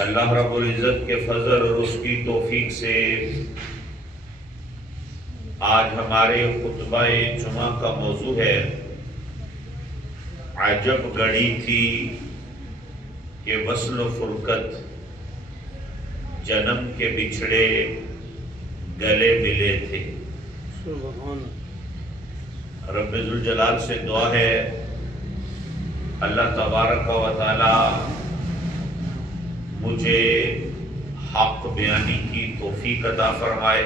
اللہ رب العزت کے فضل اور اس کی توفیق سے آج ہمارے خطبہ جمعہ کا موضوع ہے عجب گھڑی تھی کہ وصل و فرقت، جنم کے بچھڑے گلے ملے تھے۔ رب ذوالجلال سے دعا ہے اللہ تبارک و تعالی مجھے حق بیانی کی توفیق عطا فرمائے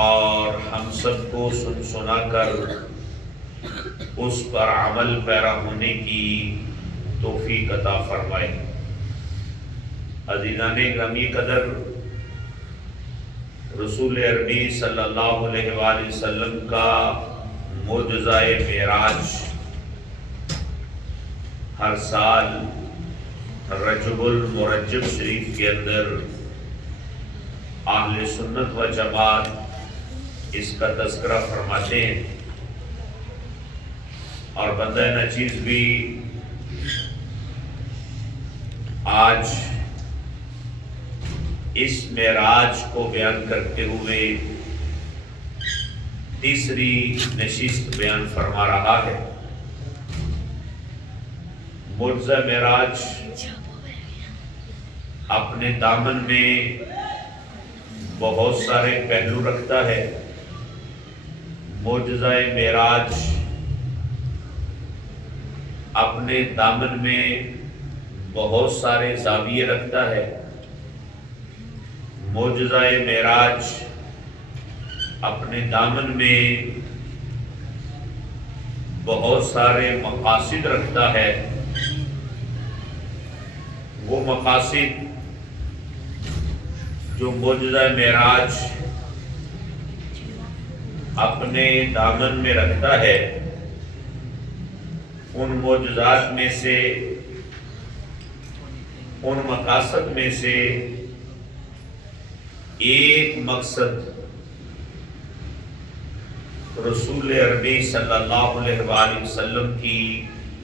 اور ہم سب کو سن سنا کر اس پر عمل پیرا ہونے کی توفیق عطا فرمائے۔ عزیزان گرامی قدر، رسول عربی صلی اللہ علیہ وآلہ وسلم کا معجزہ معراج ہر سال رجب المرجب شریف کے اندر اہل سنت و جماعت اس کا تذکرہ فرماتے ہیں، اور بندہ نچیز بھی آج اس معراج کو بیان کرتے ہوئے تیسری نشست بیان فرما رہا ہے۔ معجزہ معراج اپنے دامن میں بہت سارے پہلو رکھتا ہے۔ معجزہ معراج اپنے دامن میں بہت سارے زاویے رکھتا ہے۔ معجزہ معراج اپنے دامن میں بہت سارے مقاصد رکھتا ہے۔ وہ مقاصد جو معجزہ معراج اپنے دامن میں رکھتا ہے، ان معجزات میں سے، ان مقاصد میں سے ایک مقصد رسول عربی صلی اللہ علیہ وآلہ وسلم کی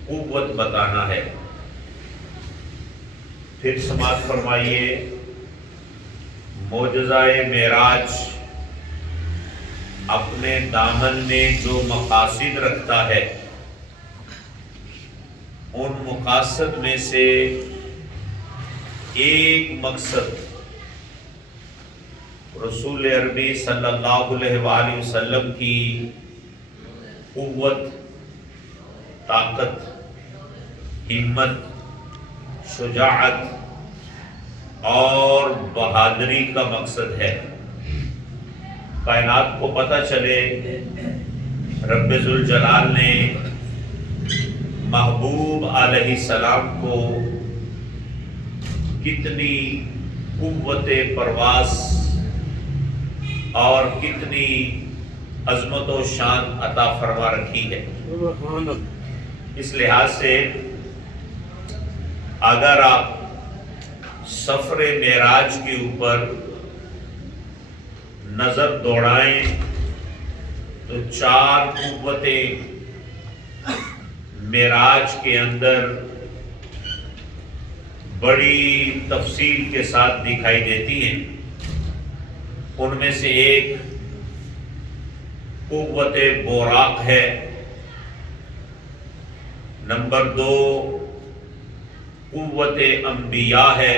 قوت بتانا ہے۔ پھر سماعت فرمائیے، معجزہ معراج اپنے دامن میں جو مقاصد رکھتا ہے، ان مقاصد میں سے ایک مقصد رسول عربی صلی اللہ علیہ وآلہ وسلم کی قوت، طاقت، ہمت، شجاعت اور بہادری کا مقصد ہے۔ کائنات کو پتہ چلے رب ذوالجلال نے محبوب علیہ السلام کو کتنی قوت پرواز اور کتنی عظمت و شان عطا فرما رکھی ہے۔ اس لحاظ سے اگر آپ سفر معراج کے اوپر نظر دوڑائیں تو 4 قوتیں معراج کے اندر بڑی تفصیل کے ساتھ دکھائی دیتی ہیں۔ ان میں سے ایک قوت براق ہے، نمبر 2 قوت انبیاء ہے،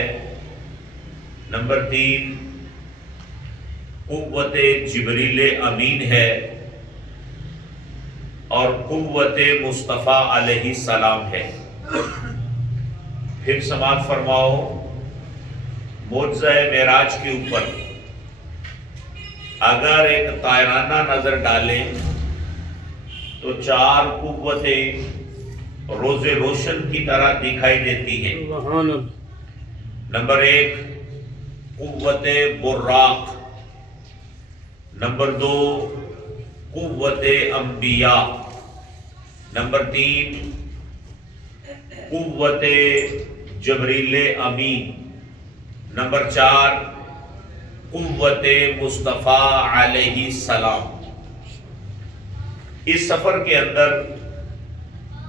نمبر 3 قوت جبریل امین ہے، اور قوت مصطفیٰ علیہ السلام ہے۔ پھر سماعت فرماؤ، معجزہ معراج کے اوپر اگر ایک طائرانہ نظر ڈالیں تو 4 قوتیں روز روشن کی طرح دکھائی دیتی ہیں۔ نمبر 1 قوت براق، نمبر 2 قوت انبیاء، نمبر 3 قوت جبریل امین، نمبر 4 قوت مصطفیٰ علیہ السلام۔ اس سفر کے اندر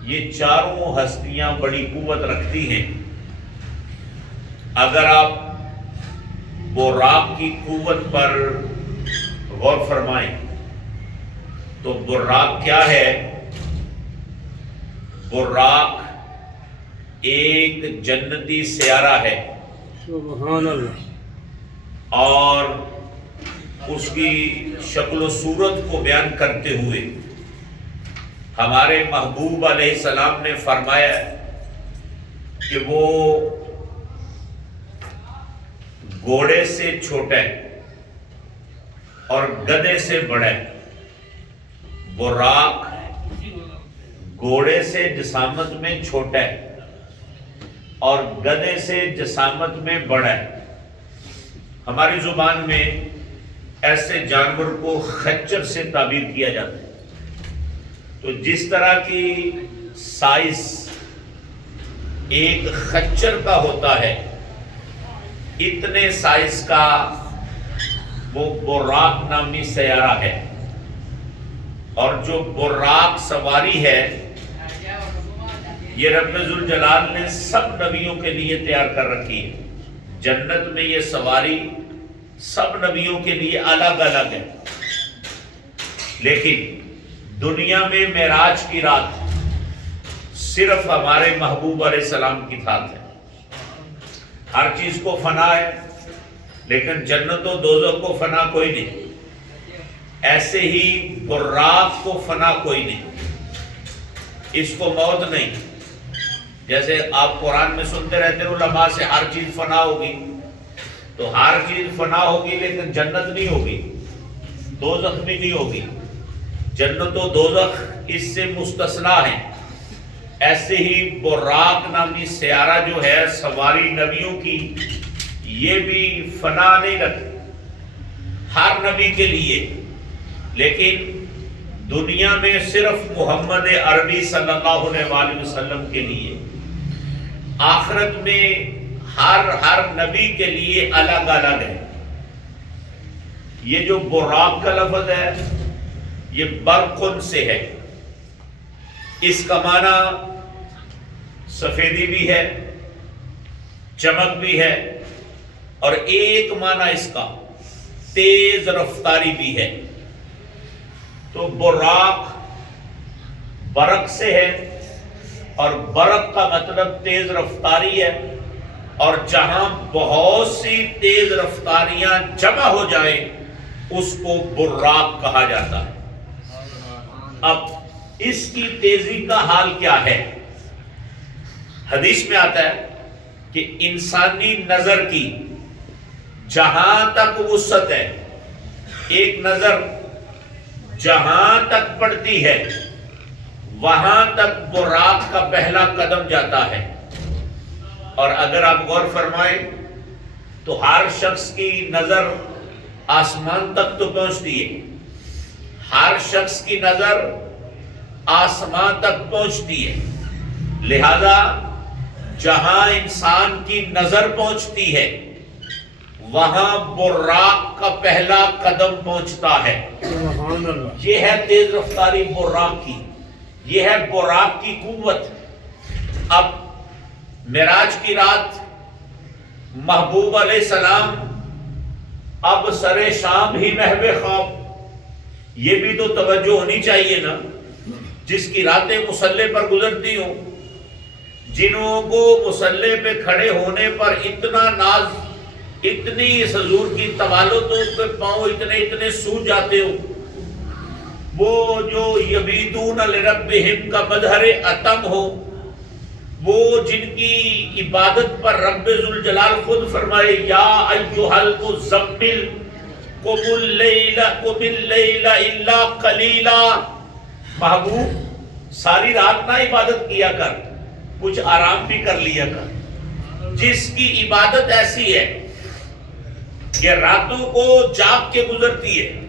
یہ چاروں ہستیاں بڑی قوت رکھتی ہیں، اگر آپ براق کی قوت پر غور فرمائیں تو براق کیا ہے؟ براق ایک جنتی سیارہ ہے، سبحان اللہ، اور اس کی شکل و صورت کو بیان کرتے ہوئے ہمارے محبوب علیہ السلام نے فرمایا کہ وہ گھوڑے سے چھوٹا ہے اور گدھے سے بڑا ہے۔ براق گھوڑے سے جسامت میں چھوٹا ہے اور گدھے سے جسامت میں بڑا ہے۔ ہماری زبان میں ایسے جانور کو خچر سے تعبیر کیا جاتا ہے۔ تو جس طرح کی سائز ایک خچر کا ہوتا ہے، اتنے سائز کا وہ براق نامی سیارہ ہے، اور جو براق سواری ہے یہ رب ذوالجلال نے سب نبیوں کے لیے تیار کر رکھی ہے۔ جنت میں یہ سواری سب نبیوں کے لیے الگ الگ ہے، لیکن دنیا میں معراج کی رات صرف ہمارے محبوب علیہ السلام کی ذات ہے۔ ہر چیز کو فنا ہے، لیکن جنت و دوزخ کو فنا کوئی نہیں۔ ایسے ہی براق کو فنا کوئی نہیں، اس کو موت نہیں۔ جیسے آپ قرآن میں سنتے رہتے ہیں علماء سے ہر چیز فنا ہوگی، تو ہر چیز فنا ہوگی لیکن جنت نہیں ہوگی، دوزخ بھی نہیں ہوگی۔ جنت و دوزخ اس سے مستثنا ہیں۔ ایسے ہی براق نامی سیارہ جو ہے سواری نبیوں کی، یہ بھی فنا نہیں رکھتی ہر نبی کے لیے، لیکن دنیا میں صرف محمد عربی صلی اللہ علیہ وآلہ وسلم کے لیے، آخرت میں ہر نبی کے لیے الگ الگ ہے۔ یہ جو براق کا لفظ ہے یہ برقن سے ہے، اس کا معنی سفیدی بھی ہے، چمک بھی ہے، اور ایک معنی اس کا تیز رفتاری بھی ہے۔ تو براق برق سے ہے، اور برق کا مطلب تیز رفتاری ہے، اور جہاں بہت سی تیز رفتاریاں جمع ہو جائیں اس کو براق کہا جاتا ہے۔ اب اس کی تیزی کا حال کیا ہے؟ حدیث میں آتا ہے کہ انسانی نظر کی جہاں تک وسعت ہے، ایک نظر جہاں تک پڑتی ہے وہاں تک براق کا پہلا قدم جاتا ہے۔ اور اگر آپ غور فرمائیں تو ہر شخص کی نظر آسمان تک تو پہنچتی ہے، ہر شخص کی نظر آسمان تک پہنچتی ہے، لہذا جہاں انسان کی نظر پہنچتی ہے وہاں براق کا پہلا قدم پہنچتا ہے۔ سبحان اللہ، یہ ہے تیز رفتاری براق کی، یہ ہے براق کی قوت۔ اب معراج کی رات محبوب علیہ السلام اب سر شام ہی محو خواب، یہ بھی تو توجہ ہونی چاہیے نا۔ جس کی راتیں مصلی پر گزرتی ہوں، جنہوں کو مصلی پہ کھڑے ہونے پر اتنا ناز، اتنی اس حضور کی توالت، اس پہ پاؤں اتنے سو جاتے ہو، وہ جو یبیتون لربہم کا مظہر اتم ہو، وہ جن کی عبادت پر رب ذوالجلال خود فرمائے یا ایھا المزمل قم اللیل الا قلیلا، محبوب ساری رات نہ عبادت کیا کر، کچھ آرام بھی کر لیا کر۔ جس کی عبادت ایسی ہے کہ راتوں کو جاگ کے گزرتی ہے،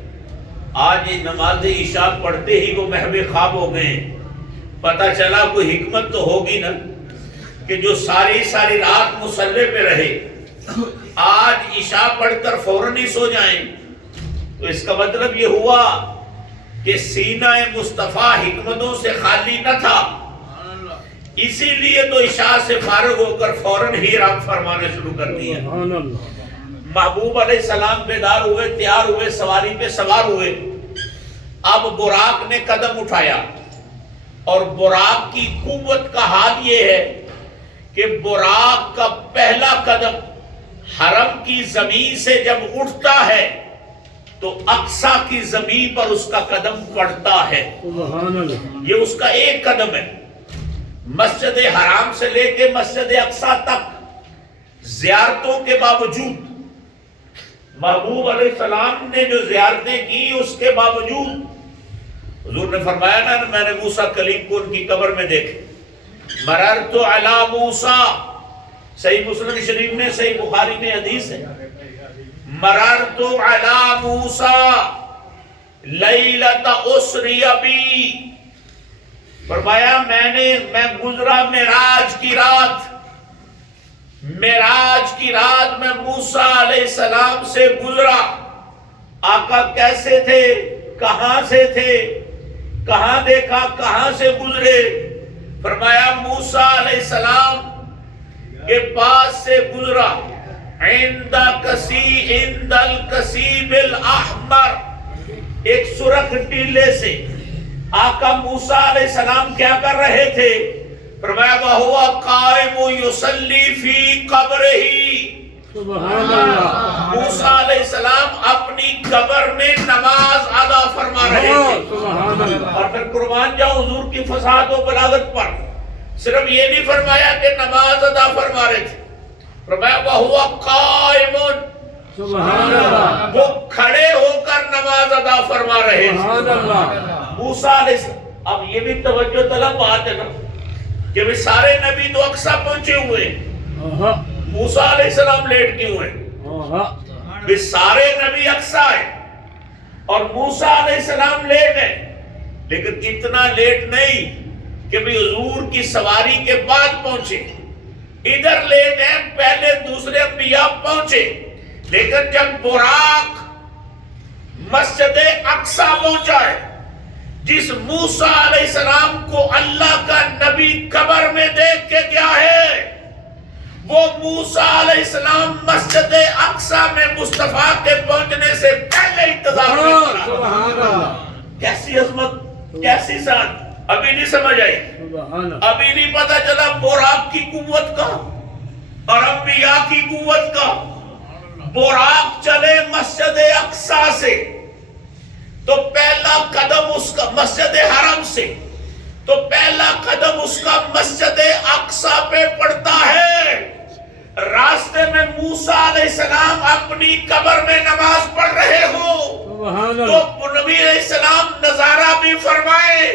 آج نماز عشاء پڑھتے ہی وہ محو خواب ہو گئے ہیں۔ پتہ چلا کوئی حکمت تو ہوگی نا کہ جو ساری رات مصلی پہ رہے آج عشاء پڑھ کر فوراً ہی سو جائیں، تو اس کا مطلب یہ ہوا کہ سینہ مصطفیٰ حکمتوں سے خالی نہ تھا۔ اسی لیے تو عشاء سے فارغ ہو کر فوراً ہی رام فرمانے شروع کر دیے. سبحان اللہ. محبوب علیہ السلام بیدار ہوئے, تیار ہوئے, سواری پہ سوار ہوئے. اب براق نے قدم اٹھایا, اور براق کی قوت کا حال یہ ہے کہ براق کا پہلا قدم حرم کی زمین سے جب اٹھتا ہے تو اقصی کی زمین پر اس کا قدم پڑتا ہے. سبحان اللہ. یہ اس کا ایک قدم ہے. مسجد حرام سے لے کے مسجد اقصی تک زیارتوں کے باوجود, محبوب علیہ السلام نے جو زیارتیں کی اس کے باوجود حضور نے فرمایا نا, میں نے موسیٰ کلیم کو ان کی قبر میں دیکھے. مررت علی موسیٰ, صحیح مسلم شریف میں, صحیح بخاری میں حدیث ہے, مررت علی موسیٰ لیلۃ اسری بی, فرمایا میں گزرا معراج کی رات میں موسیٰ علیہ السلام سے گزرا. آقا کیسے تھے, کہاں سے تھے, کہاں دیکھا, کہاں سے گزرے؟ فرمایا موسیٰ علیہ السلام کے پاس سے گزرا عند الکثیب الاحمر, ایک سرخ ٹیلے سے. آقا موسیٰ علیہ السلام کیا کر رہے تھے؟ فرمایا وَهُوَ قَائِمُ يُصَلِّي فِي قَبْرِهِ. سبحان اللہ. موسیٰ علیہ السلام اپنی قبر میں نماز ادا فرما رہے تھے. سبحان اللہ. اور پھر قربان جاؤ حضور کی فصاحت و بلاغت پر, صرف یہ نہیں فرمایا کہ نماز ادا فرما رہے تھے, فرمایا وَهُوَ قَائِمٌ, سبحان اللہ. وہ کھڑے ہو کر نماز ادا فرما رہے تھے. سبحان اللہ. موسیٰ علیہ السلام. اب یہ بھی توجہ طلب بات ہے نا کہ وہ سارے نبی تو اقصی پہنچے ہوئے, موسیٰ علیہ السلام لیٹ کیوں ہیں؟ وہ سارے نبی اقصی ہیں اور موسیٰ علیہ السلام لیٹ ہیں, لیکن اتنا لیٹ نہیں کہ بھی حضور کی سواری کے بعد پہنچے. ادھر لیٹ ہیں, پہلے دوسرے انبیاء پہنچے, لیکن جب براق مسجد اقصی پہنچا ہے, جس موسیٰ علیہ السلام کو اللہ کا نبی قبر میں دیکھ کے گیا ہے, وہ موسیٰ علیہ السلام مسجد اقصی میں مصطفیٰ کے پہنچنے سے پہلے انتظار میں کھڑا. کیسی عظمت, کیسی شان, ابھی نہیں سمجھ آئی, ابھی نہیں پتا چلا براق کی قوت کا اور انبیاء کی قوت کا. براق چلے مسجد اقصی سے تو پہلا قدم اس کا مسجد حرم سے, تو پہلا قدم اس کا مسجد اقصی پہ پڑتا ہے. راستے میں موسیٰ علیہ السلام اپنی قبر میں نماز پڑھ رہے ہو تو نبی علیہ السلام نظارہ بھی فرمائے,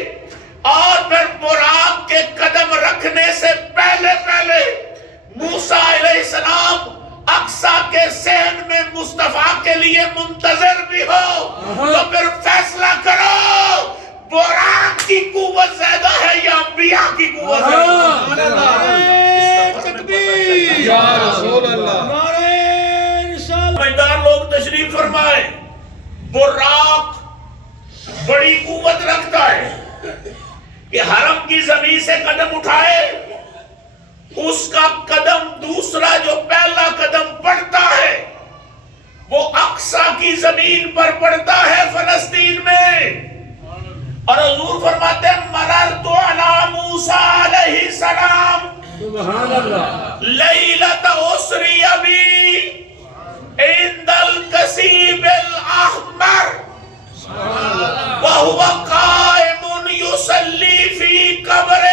اور پھر براق کے قدم رکھنے سے پہلے موسیٰ علیہ السلام اقصی کے صحن میں مصطفیٰ کے لیے منتظر بھی ہو, تو پھر فیصلہ کرو براق کی قوت زیادہ ہے یا انبیاء کی قوت زیادہ؟ یا رسول اللہ. سمجھدار لوگ تشریف فرمائے. براق بڑی قوت رکھتا ہے کہ حرم کی زمین سے قدم اٹھائے, اس کا قدم دوسرا جو پہلا قدم پڑتا ہے وہ اقصی کی زمین پر پڑتا ہے فلسطین میں. اور حضور فرماتے ہیں مررت علی موسیٰ علیہ السلام لیلۃ اسری بی عند الکثیب الاحمر وهو قائم یصلی فی قبرہ.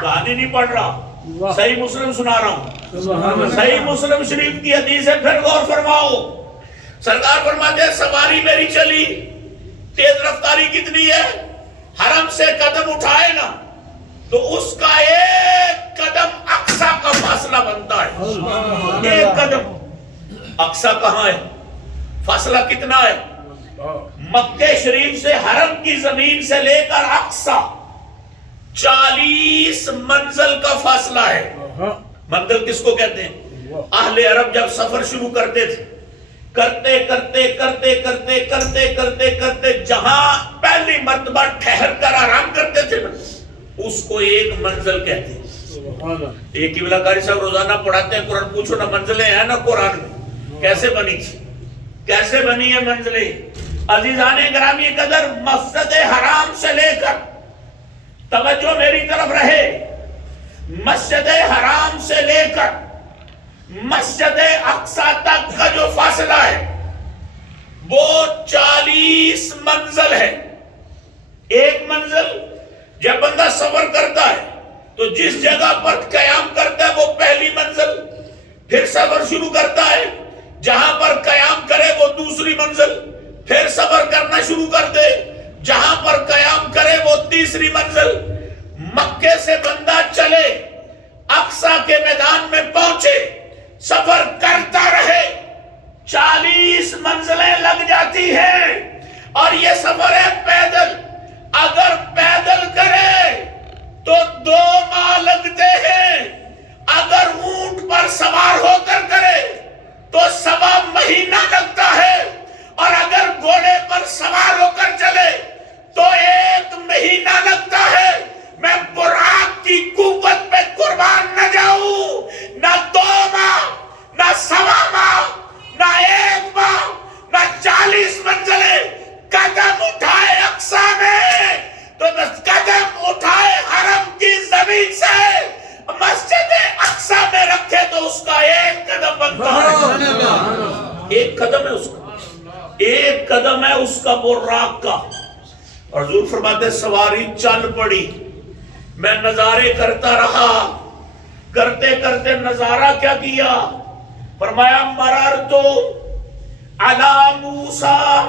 کہانی نہیں پڑھ رہا, صحیح مسلم سنا رہا ہوں, صحیح مسلم شریف کی حدیث ہے, پھر غور فرماؤ. سرکار فرماتے ہیں سواری میری چلی, تیز رفتاری کتنی ہے, حرم سے قدم اٹھائے نا تو اس کا ایک قدم اقصی کا فاصلہ بنتا ہے. ایک قدم. اقصی کہاں ہے, فاصلہ کتنا ہے؟ مکہ شریف سے حرم کی زمین سے لے کر اقصی 40 منزل کا فاصلہ ہے. منزل کس کو کہتے ہیں؟ اہل عرب جب سفر شروع کرتے تھے, کرتے کرتے جہاں پہلی مرتبہ ٹھہر کر آرام کرتے تھے نا, اس کو ایک منزل کہتے ہیں. سبحان اللہ. ایک قبلہ قاری صاحب روزانہ پڑھاتے ہیں قرآن. پوچھو نا منزلیں ہیں نا قرآن میں, کیسے بنی تھی, کیسے بنی ہے منزلیں؟ عزیزان گرامی قدر, مسجد حرام سے لے کر, توجہ میری طرف رہے, مسجد حرام سے لے کر مسجد اقصی تک کا جو فاصلہ ہے وہ 40 منزل ہے. ایک منزل جب بندہ سفر کرتا ہے تو جس جگہ پر قیام کرتا ہے وہ پہلی منزل, پھر سفر شروع کرتا ہے, جہاں پر قیام کرے وہ دوسری منزل, پھر سفر کرنا شروع کر دے, جہاں پر قیام کرے وہ تیسری منزل. مکے سے بندہ چلے, اقصی کے میدان میں پہنچے, سفر کرتا رہے, 40 منزلیں لگ جاتی ہیں. اور یہ سفر ہے پیدل. اگر پیدل کرے تو 2 ماہ لگتے ہیں, اگر اونٹ پر سوار ہو کر کرے تو 1.25 مہینہ لگتا ہے, اور اگر گھوڑے پر سوار ہو کر چلے تو 1 مہینہ لگتا ہے. میں براق کی قوت پہ قربان نہ جاؤں, نہ 2 ماہ, نہ 1.25 ماہ, نہ 1 ماہ, نہ 40 منزلیں. قدم اٹھائے اقصی میں تو قدم اٹھائے حرم کی زمین سے, مسجد اقصی میں رکھے تو اس کا 1 قدم بنتا ہے. 1 قدم ہے اس کا, 1 قدم ہے اس کا براق کا. اور حضور فرماتے سواری چل پڑی, میں نظارے کرتا رہا, کرتے کرتے نظارہ کیا کیا, فرمایا مررتو علی موسیٰ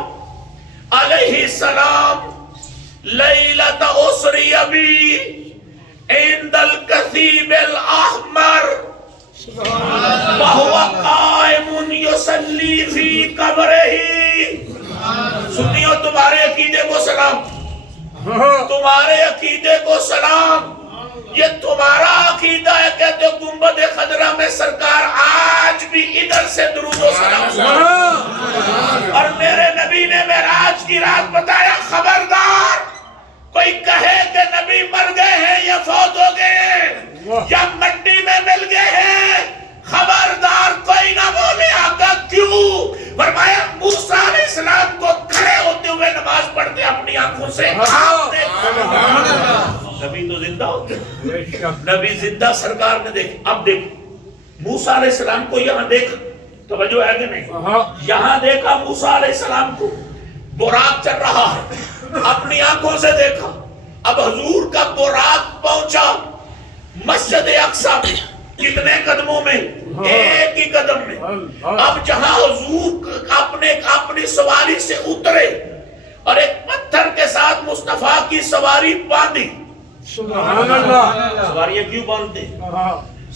علیہ السلام لیلۃ اسری بی عند الکثیب الاحمر وہو قائم یصلی فی قبرہ. سنیو تمہارے عقیدے کو سلام, تمہارے عقیدے کو سلام. یہ تمہارا عقیدہ ہے, کہتے ہو گنبد خضرا میں سرکار آج بھی ادھر سے درود و سلام. اور میرے نبی نے معراج کی رات بتایا, خبردار کوئی کہے کہ نبی مر گئے ہیں یا فوت ہو گئے ہیں یا مٹی میں مل گئے ہیں, خبردار کوئی نہ بولے. آقا کیوں؟ فرمایا موسیٰ علیہ السلام کو کھڑے ہوتے ہوئے نماز پڑھتے اپنی آنکھوں سے آپ دیکھا. نبی تو زندہ ہوتے, نبی زندہ سرکار نے دیکھ. اب دیکھو موسیٰ علیہ السلام کو یہاں دیکھا, توجہ ہے کہ نہیں, یہاں دیکھا موسیٰ علیہ السلام کو, براق چل رہا ہے, اپنی آنکھوں سے دیکھا. اب حضور کا براق پہنچا مسجد اقصی میں, کتنے قدموں میں, 1 ہی قدم میں. اب جہاں حضور اپنی سواری سے اترے اور ایک پتھر کے ساتھ مصطفیٰ کی سواری باندھی. سبحان اللہ. سواریاں کیوں باندھتے؟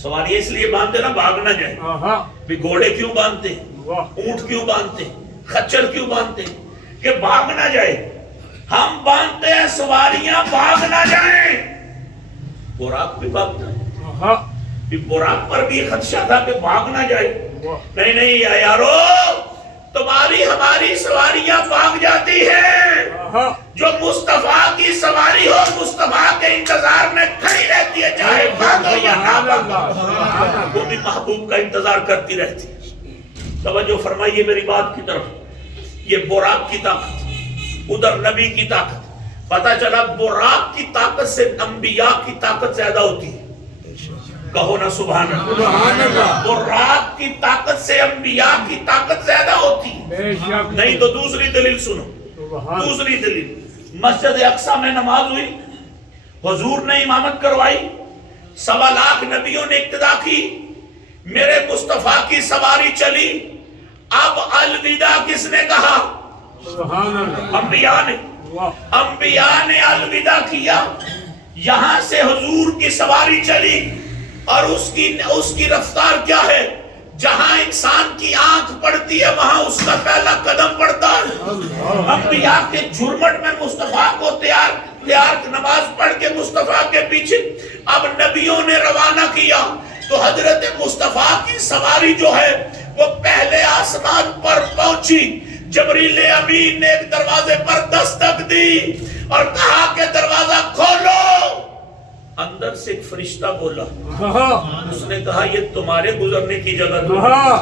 سواریاں اس لیے باندھتے نا بھاگ نہ جائے. بھی گھوڑے کیوں باندھتے, اونٹ کیوں باندھتے, خچر کیوں باندھتے, کہ بھاگ نہ جائے. ہم باندھتے ہیں سواریاں بھاگ نہ جائیں. براق بھی بھاگتا ہے, براق پر بھی خدشہ تھا کہ بھاگ نہ جائے. نہیں نہیں یارو, تمہاری ہماری سواریاں بھاگ جاتی ہیں, جو مصطفیٰ کی سواری ہو مصطفیٰ کے انتظار میں کھڑی رہتی ہے, چاہے بھاگو یا نہ بھاگو, وہ بھی محبوب کا انتظار کرتی رہتی ہے. توجہ فرمائیے میری بات کی طرف. یہ براق کی طاقت, ادھر نبی کی طاقت. پتا چلا براق کی طاقت سے انبیاء کی طاقت زیادہ ہوتی ہے. کہو نا سبحان اللہ. براق کی طاقت سے انبیاء کی طاقت زیادہ ہوتی ہے. نہیں تو دوسری دلیل سنو, دوسری دلیل. مسجد اقصی میں نماز ہوئی, حضور نے امامت کروائی, 1.25 لاکھ نبیوں نے اقتدا کی, میرے مصطفیٰ کی سواری چلی. اب الوداع کس نے کہا؟ انبیاء نے. انبیاء نے الوداع کیا. یہاں سے حضور کی سواری چلی, اور اس کی رفتار کیا ہے؟ جہاں انسان کی آنکھ پڑتی ہے وہاں اس کا پہلا قدم پڑتا ہے. انبیاء کے جھرمٹ میں مصطفیٰ کو تیار نماز پڑھ کے مصطفیٰ کے پیچھے اب نبیوں نے روانہ کیا, تو حضرت مصطفیٰ کی سواری جو ہے وہ پہلے آسمان پر پہنچی. جبریل امین نے ایک دروازے پر دستک دی اور کہا کہ دروازہ کھولو. اندر سے ایک فرشتہ بولا، ہاں اس نے کہا یہ تمہارے گزرنے کی جگہ تو ہاں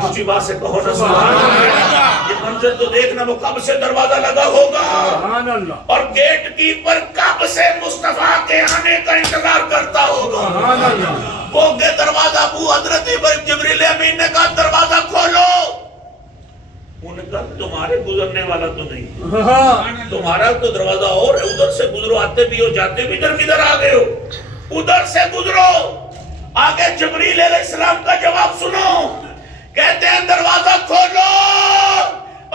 اونچی بات سے کہو نا سبحان اللہ۔ یہ منظر تو دیکھنا، وہ کب سے دروازہ لگا ہوگا سبحان اللہ اور گیٹ کیپر کب سے مصطفیٰ کے آنے کا انتظار کرتا ہوگا۔ سبحان اللہ وہ کہ دروازہ ابو حضرت جبریل امین نے کہا دروازہ کھولو، انہوں نے کہا تمہارے گزرنے والا تو نہیں، ہاں تمہارا تو دروازہ اور ہے، ادھر سے گزرو، آتے بھی ہو جاتے بھی، ادھر کدھر آ گئے ہو، ادھر سے گزرو۔ آگے جبریل علیہ السلام کا جواب سنو، کہتے ہیں دروازہ کھولو،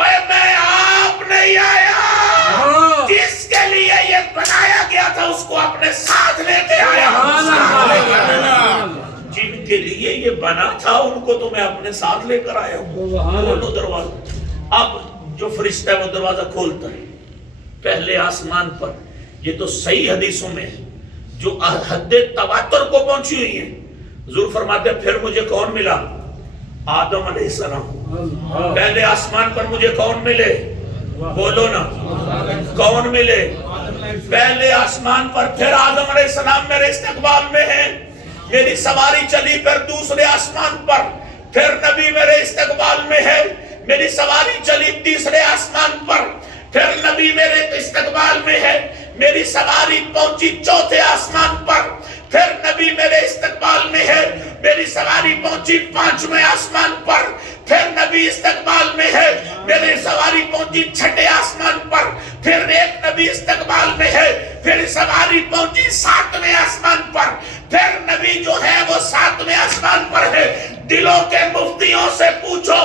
اے میں آپ نہیں آیا، جس کے لیے یہ بنایا گیا تھا اس کو اپنے ساتھ لے کے آیا، جن کے لیے یہ بنا تھا ان کو تو میں اپنے ساتھ لے کر آیا ہوں۔ کھولو دروازہ۔ اب جو فرشتہ ہے وہ دروازہ کھولتا ہے، پہلے آسمان پر، یہ تو صحیح حدیثوں میں ہے جو حد تواتر کو پہنچی ہوئی ہیں، حضور فرماتے ہیں پھر مجھے کون ملا؟ آدم علیہ السلام۔ پہلے آسمان پر مجھے کون ملے؟ بولو نا، کون ملے؟ پہلے آسمان پر، پھر آدم علیہ السلام میرے استقبال میں ہیں، میری سواری چلی، پھر دوسرے آسمان پر، پھر نبی میرے استقبال میں ہے، میری سواری چلی تیسرے آسمان پر، پھر نبی میرے استقبال میں ہے، میری سواری پہنچی چوتھے آسمان پر، پھر نبی میرے استقبال میں ہے، میری سواری پہنچی پانچویں آسمان پر، پھر نبی استقبال میں ہے، میری سواری پہنچی چھٹے آسمان پر، پھر ایک نبی استقبال میں ہے، پھر سواری پہنچی ساتویں آسمان پر، پھر نبی جو ہے وہ ساتویں آسمان پر ہے۔ دلوں کے مفتیوں سے پوچھو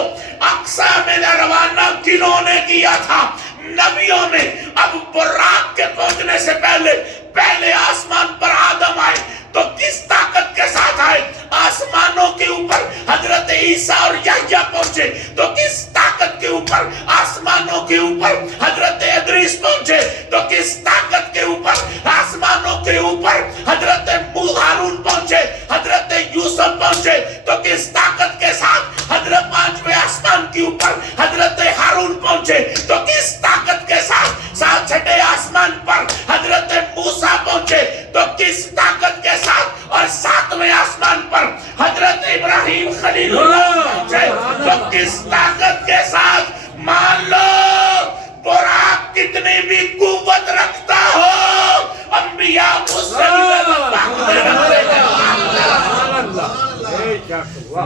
اقصی میں روانہ کنہوں نے کیا تھا؟ نبیوں نے۔ اب براق کے پہنچنے سے پہلے آسمان پر آدم آئے تو کس طاقت کے ساتھ آئے؟ آسمانوں کے اوپر حضرت عیسیٰ اور یحییٰ پہنچے تو کس طاقت کے اوپر؟ آسمانوں کے اوپر حضرت ادریس پہنچے تو کس طاقت کے اوپر؟ آسمانوں کے اوپر حضرت ہارون پہنچے، حضرت یوسف پہنچے تو کس طاقت کے ساتھ؟ حضرت پانچویں آسمان کے اوپر حضرت ہارون پہنچے تو کس طاقت کے ساتھ چھٹے آسمان پر حضرت موسیٰ پہنچے تو کس طاقت کے ساتھ؟ اور ساتویں آسمان پر حضرت ابراہیم خلیل اللہ پہنچے تو کس طاقت کے ساتھ؟ مان لو براق کتنی بھی قوت رکھتا ہو، انبیاء اس سے بھی زیادہ طاقت رکھتے ہیں،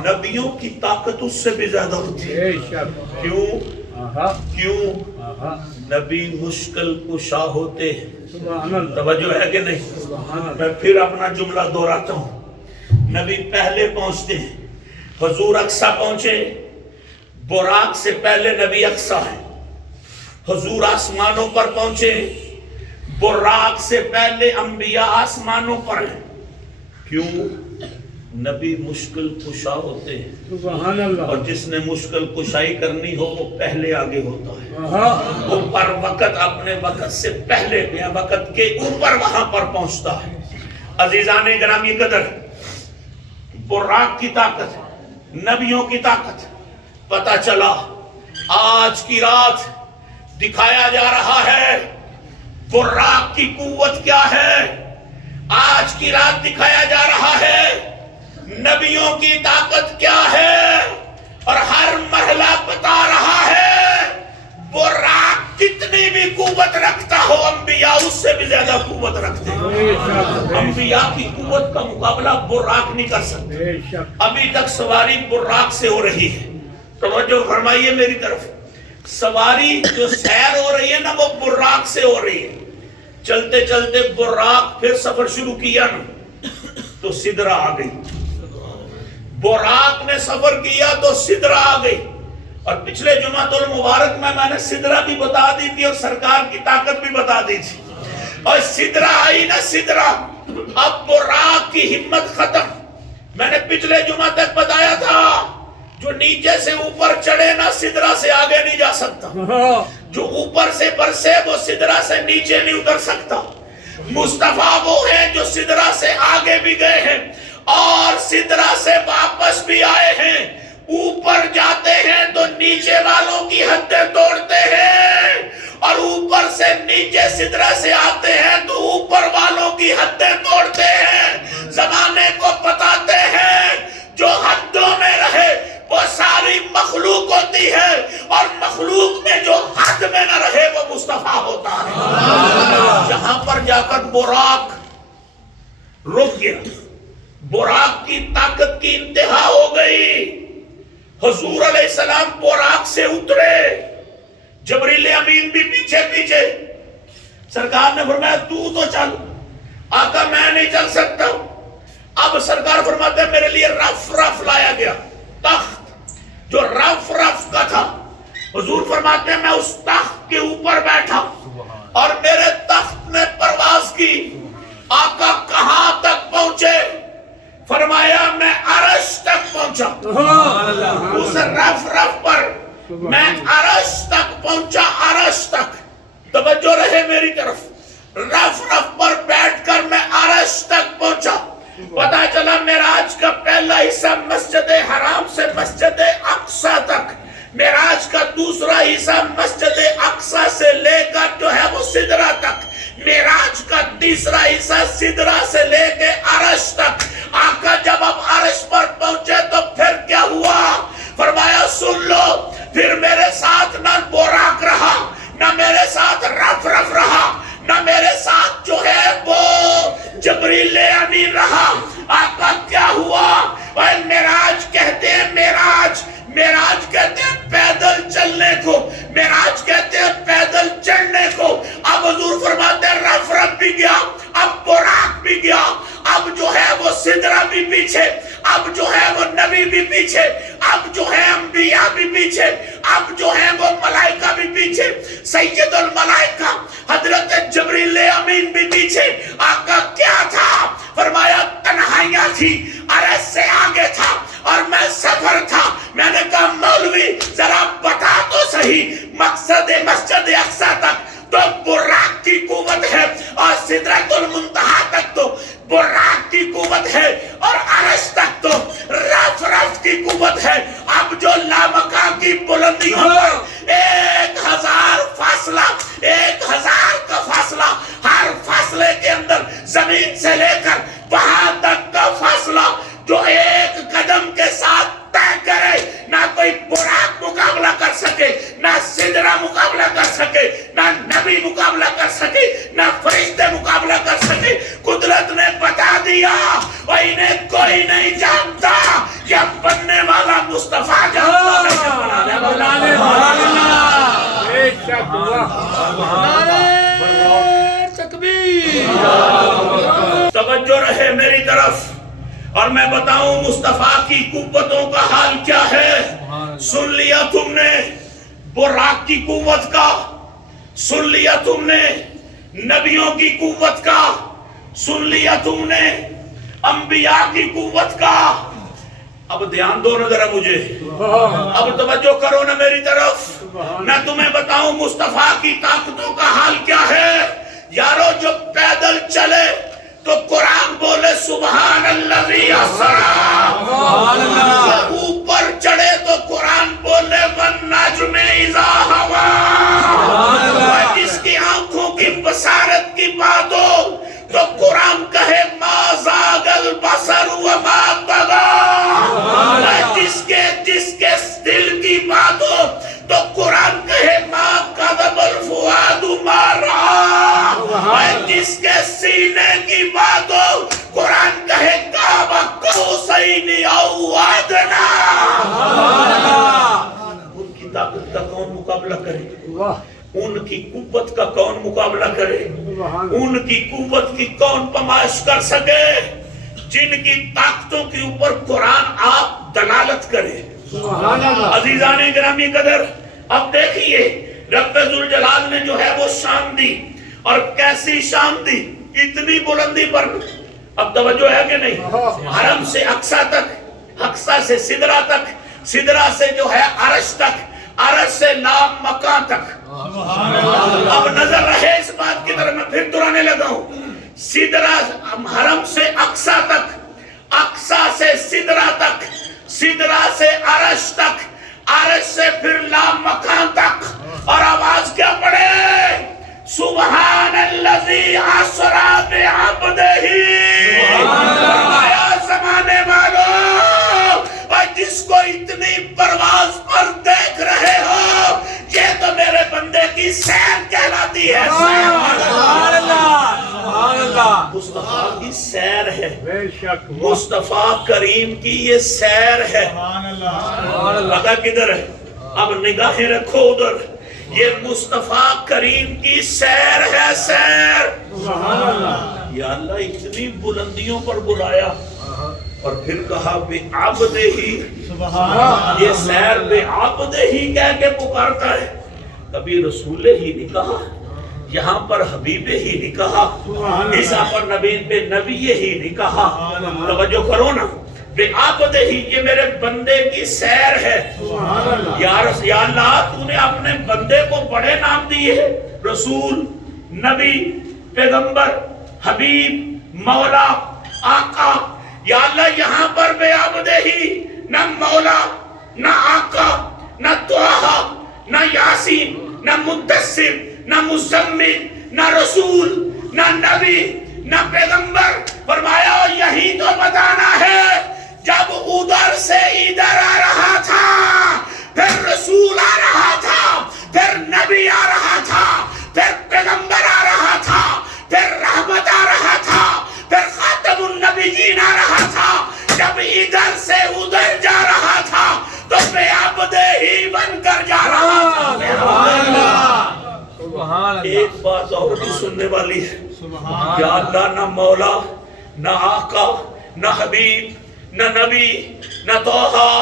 نبیوں کی طاقت اس سے بھی زیادہ ہوتی ہے۔ کیوں؟ نبی مشکل کشا ہوتے ہیں۔ توجہ ہے کہ نہیں؟ میں پھر اپنا جملہ دہراتا ہوں، نبی پہلے پہنچتے ہیں، حضور اقصی پہنچے، براق سے پہلے نبی اقصی ہے، حضور آسمانوں پر پہنچے، براق سے پہلے انبیاء آسمانوں پر ہیں۔ کیوں؟ نبی مشکل کشا ہوتے ہیں، سبحان اللہ، اور جس نے مشکل کشائی کرنی ہو وہ پہلے آگے ہوتا ہے، وہ پر وقت اپنے وقت سے پہلے یا وقت کے اوپر وہاں پر پہنچتا ہے۔ عزیزان گرامی قدر، براق کی طاقت، نبیوں کی طاقت، پتہ چلا آج کی رات دکھایا جا رہا ہے براق کی قوت کیا ہے، آج کی رات دکھایا جا رہا ہے نبیوں کی طاقت کیا ہے، اور ہر مرحلہ بتا رہا ہے براق کتنی بھی قوت رکھتا ہو انبیاء اس سے بھی زیادہ قوت رکھتے ہیں۔ انبیاء کی قوت کا مقابلہ براق نہیں کر سکتے۔ ابھی تک سواری براق سے ہو رہی ہے، توجہ فرمائیے میری طرف، سواری جو سیر ہو رہی ہے نا وہ براق سے ہو رہی ہے۔ چلتے چلتے براق پھر سفر شروع کیا نا تو سدرہ آ گئی، براق نے سفر کیا تو سدرہ آ گئی، اور پچھلے جمعۃ المبارک میں نے سدرہ بھی بتا دی تھی اور سرکار کی طاقت بھی بتا دی تھی، اور سدرہ آئی نا سدرہ، اب براق کی ہمت ختم۔ میں نے پچھلے جمعہ تک بتایا تھا جو نیچے سے اوپر چڑھے نا سدرہ سے آگے نہیں جا سکتا، جو اوپر سے برسے وہ سدرہ سے نیچے نہیں اتر سکتا۔ مصطفیٰ وہ ہیں جو سدرہ سے آگے بھی گئے ہیں اور سدرہ سے واپس بھی آئے ہیں، اوپر جاتے ہیں تو نیچے والوں کی حدیں توڑتے ہیں اور اوپر سے نیچے سدرہ سے آتے ہیں تو اوپر والوں کی حدیں توڑتے ہیں، زمانے کو بتاتے ہیں جو حدوں میں رہے وہ ساری مخلوق ہوتی ہے، اور مخلوق میں جو حد میں نہ رہے وہ مصطفیٰ ہوتا ہے۔ جہاں پر جا کر براق رک گیا، براق کی طاقت کی انتہا ہو گئی، حضور علیہ السلام براق سے اترے، جبریل امین بھی پیچھے پیچھے، سرکار نے فرمایا تو چل، آقا میں نہیں چل سکتا۔ اب سرکار فرماتے ہیں میرے لیے رف لایا گیا، تخت جو رف کا تھا، حضور فرماتے ہیں میں اس تخت کے اوپر بیٹھا اور میرے تخت نے پرواز کی۔ آقا کہاں تک پہنچے؟ فرمایا میں عرش تک پہنچا، اس رف پر میں عرش تک پہنچا، عرش تک۔ توجہ رہے میری طرف، رف پر بیٹھ کر میں عرش تک پہنچا۔ پتہ چلا معراج کا پہلا حصہ مسجد حرام سے مسجد اقصی تک، معراج کا دوسرا حصہ مسجد اقصی سے لے کر جو ہے وہ سدرہ تک، معراج کا تیسرا حصہ سدرہ سے لے کے عرش تک۔ آقا جب اب عرش پر پہنچے تو پھر کیا ہوا؟ فرمایا سن لو، پھر میرے ساتھ نہ براق رہا، نہ میرے ساتھ رف رہا، نہ میرے ساتھ جو ہے وہ جبریل امین رہا۔ آقا کیا ہوا؟ معراج کہتے ہیں، معراج کہتے ہیں پیدل چلنے کو، معراج کہتے ہیں پیدل چڑھنے کو۔ اب حضور فرماتے ہیں رف بھی گیا، اب براق بھی گیا، اب جو ہے وہ سدرہ بھی پیچھے، اب جو ہے وہ نبی بھی پیچھے، اب جو ہے انبیاء بھی پیچھے، اب جو ہے وہ ملائکہ بھی پیچھے، سید الملائکہ حضرت جبریل امین بھی پیچھے۔ آقا کیا تھا؟ فرمایا تنہائیاں تھی، عرش سے آگے تھا اور میں سفر تھا۔ میں نے کہا مولوی ذرا بتا تو صحیح، مقصد مسجد اقصی تک تو براق کی قوت ہے اور سدرۃ المنتہا تک تو براق کی قوت ہے اور عرش تک تو رف کی قوت ہے۔ اب جو لامکان کی بلندیوں پر 1000 فاصلہ، 1000 کا فاصلہ، ہر فاصلے کے اندر زمین سے لے کر وہاں تک کا فاصلہ جو ایک قدم کے ساتھ طے کرے، نہ کوئی براق مقابلہ کر سکے، نہ سدرہ مقابلہ کر سکے، نہ نبی مقابلہ کر سکے، نہ فرشتے مقابلہ کر سکے۔ قدرت نے بتا دیا اور انہیں کوئی نہیں جانتا، یہ بننے والا مصطفیٰ جانتا ہے۔ بلانے والا بے شک تکبیر، توجہ رہے میری طرف، اور میں بتاؤں مصطفیٰ کی قوتوں کا حال کیا ہے۔ سن لیا تم نے براق کی قوت کا، سن لیا تم نے نبیوں کی قوت کا، سن لیا تم نے انبیاء کی قوت کا۔ اب دھیان دو نا ذرا مجھے، اب توجہ کرو نا میری طرف، میں تمہیں بتاؤں مصطفیٰ کی طاقتوں کا حال کیا ہے۔ یارو جو پیدل چلے تو قرآن بولے سبحان الذی اسریٰ، اوپر چڑھے تو قرآن بولے والنجم اذا ہوا، جس کی آنکھوں کی بصارت کی بات ہو تو قرآن کہے ما زاغ البصر وما طغیٰ، جس کے دل کی بات ہو تو قرآن کہے ما کذب الفؤاد ما رأى، جس کے سینے کی بات ہو قرآن کہے قاب قوسین او ادنیٰ۔ ان کی طاقت کا کون مقابلہ کرے؟ ان کی قوت کا کون مقابلہ کرے؟ ان کی قوت کی کون پمائش کر سکے؟ جن کی طاقتوں کے اوپر قرآن آپ دلالت کرے۔ عزیزان گرامی قدر، اب دیکھیے رب ذوالجلال نے جو ہے وہ شان دی، اور کیسی شان دی، اتنی بلندی پر۔ اب توجہ ہے کہ نہیں؟ حرم سے اقصی تک، اقصی سے سدرہ تک، سدرہ سے جو ہے عرش تک، عرش سے لام مکان تک۔ اب نظر رہے اس بات کی طرف، میں پھر دہرانے لگا ہوں، سدرہ حرم سے اقصی تک، اقصی سے سدرہ تک، سدرہ سے عرش تک، عرش سے پھر لام مکان تک۔ اور آواز کیا پڑے؟ سبحان الذی اسری بعبدہ، فرمایا زمانے والوں، اور جس کو اتنی پرواز پر دیکھ رہے ہو، یہ تو میرے بندے کی سیر کہلاتی ہے۔ سبحان اللہ، سبحان اللہ، مصطفیٰ کی سیر ہے، بے شک مصطفیٰ کریم کی یہ سیر ہے۔ سبحان اللہ، پتہ کدھر ہے؟ اب نگاہیں رکھو ادھر، یہ مصطفیٰ کریم کی سیر ہے، سیر۔ سبحان اللہ، یا اللہ اتنی بلندیوں پر بلایا اور پھر کہا بے عبدہ ہی، یہ سیر بے عبدہ ہی کہہ کے پکارتا ہے۔ کبھی رسول ہی نہیں کہا، یہاں پر حبیب ہی نہیں کہا، عیسیٰ پر نبی پہ نبی ہی نہیں کہا۔ توجہ کرو نا، بے عبدہ ہی، یہ میرے بندے کی سیر ہے۔ یا اللہ تو نے اپنے بندے کو بڑے نام دیے ہیں، رسول، نبی، پیغمبر، حبیب، مولا، آقا۔ یا اللہ یہاں پر بے عبدہ ہی، نہ مولا، نہ آقا، نہ طٰہٰ، نہ یاسین، نہ مدثر، نہ مزمل، نہ رسول، نہ نبی، نہ پیغمبر۔ فرمایا یہی تو بتانا ہے، جب ادھر سے ادھر آ رہا تھا، پھر رسول آ رہا تھا، پھر نبی آ رہا تھا، پھر پیغمبر آ رہا تھا، پھر رحمت آ رہا تھا، پھر خاتم النبیین آ رہا تھا۔ جب ادھر سے ادھر جا رہا تھا تو بے عبدہ ہی بن کر جا رہا تھا۔ سبحان اللہ، ایک بات اور بھی سننے والی ہے، یا اللہ نہ مولا، نہ آقا، نہ حبیب، نہ نبی، نہ طٰہٰ،